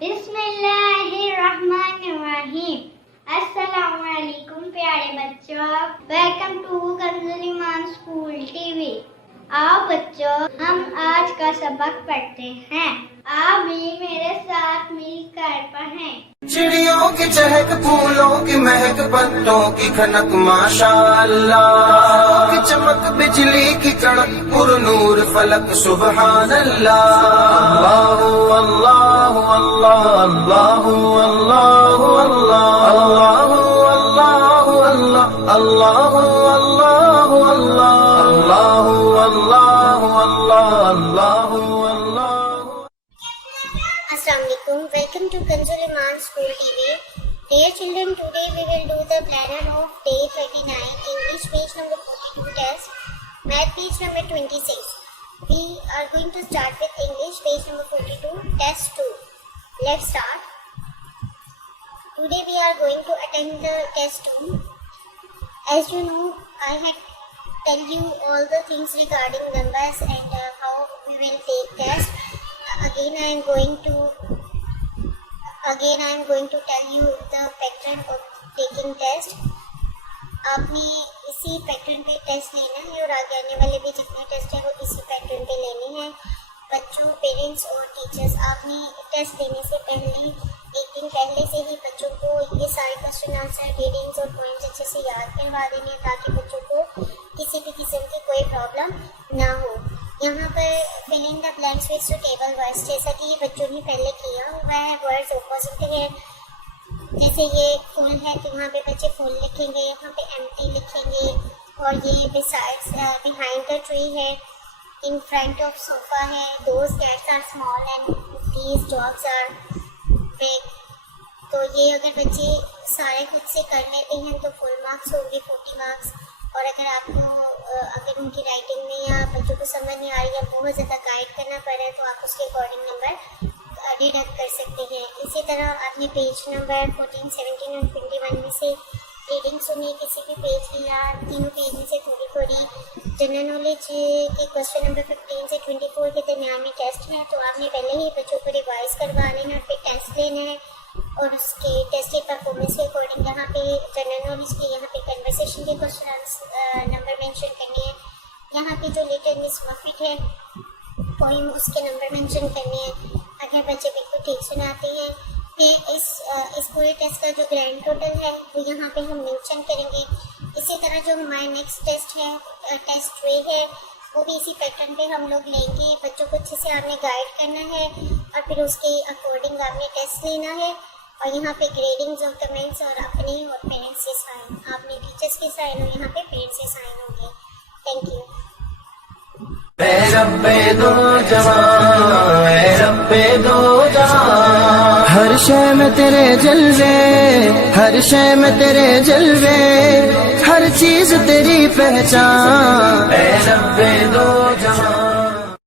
बिस्मिल्लाहिर्रहमानिर्रहीम। अस्सलामुअलैकुम प्यारे बच्चों, welcome to Kanzul Iman school TV. आओ बच्चों, हम आज का सबक पढ़ते हैं। आप भी मेरे साथ मिलकर पढ़ें। चिड़ियों की चहक, फूलों की महक, पत्तों की खनक, माशाअल्लाह की चमक, बिजली की कड़क, पुरनूर फलक, सुबहान अल्लाह। अल्लाह अल्लाह अल्लाह अल्लाह अल्लाह अल्लाह अल्लाह अल्लाह अल्लाह अल्लाह अल्लाह। Assalamualaikum. Welcome to Kanzul Iman School TV. Dear children, today we will do the planner of day 39, English page number 42 test, Math page number 26. We are going to start with English page number 42, test 2. Let's start. Today we are going to attend the test 2. As you know, I had tell you all the things regarding numbers and how we will take test. Again I am going to tell you the pattern of taking test. आपने इसी pattern पे test लेना है और आगे आने वाले भी जितने टेस्ट है वो इसी पैटर्न पे लेने हैं। बच्चों, पेरेंट्स और टीचर्स, आपने टेस्ट देने से पहले एक दिन पहले से ही बच्चों को ये सारे क्वेश्चन आंसर, रीडिंग्स और पॉइंट्स अच्छे से याद करवा देने हैं ताकि बच्चों को किसी भी किस्म की कोई प्रॉब्लम ना हो। यहाँ पर fill in the blanks with suitable words, जैसा कि ये बच्चों ने पहले किया हुआ है। वर्ड्स ऑपोजिट है, जैसे ये फुल है तो यहाँ पे बच्चे फुल लिखेंगे, यहाँ पे एम्प्टी लिखेंगे। और ये बिसाइड्स बिहाइंड द ट्री है, इन फ्रंट ऑफ सोफा है, those cats are small and these dogs are big. तो ये अगर बच्चे सारे खुद से कर लेते हैं तो फुल मार्क्स होंगे 40 मार्क्स। और अगर आपको अगर उनकी राइटिंग में या बच्चों को समझ नहीं आ रही या बहुत ज़्यादा गाइड करना पड़ रहा है तो आप उसके अकॉर्डिंग नंबर डिडक्ट कर सकते हैं। इसी तरह आपने पेज नंबर 14, 17 और 21 में से रीडिंग सुनी, किसी भी पेज लिया, तीनों पेज में से थोड़ी थोड़ी। जनरल नॉलेज के क्वेश्चन नंबर 15 से 24 के दरमियान में टेस्ट है तो आपने पहले ही बच्चों को रिवाइज करवा लेना और फिर टेस्ट लेना है। और उसके टेस्ट के परफॉर्मेंस के अकॉर्डिंग यहाँ पे जनरल नॉलेज के यहाँ पे कन्वर्सेशन के क्वेश्चन नंबर मेंशन करने हैं। यहाँ पे जो लिटिल मिस मफिट है पोइम, उसके नंबर मेंशन करने हैं अगर बच्चे बिल्कुल ठीक सुनाते हैं। फिर इस पूरे टेस्ट का जो ग्रैंड टोटल है वो यहाँ पे हम मेंशन करेंगे। इसी तरह जो हमारा नेक्स्ट टेस्ट है, टेस्ट 2 है, वो भी इसी पैटर्न पे हम लोग लेंगे। बच्चों को अच्छे से आपने गाइड करना है और फिर उसके अकॉर्डिंग आपने टेस्ट लेना है। और यहाँ पे ग्रेडिंग्स और कमेंट्स और अपने और पेरेंट्स के साइन, आपने टीचर्स के साइन और यहाँ पे पेरेंट्स के साइन होंगे। Thank you. हर शय में तेरे जलवे, हर शय में तेरे जलवे, हर चीज तेरी पहचान।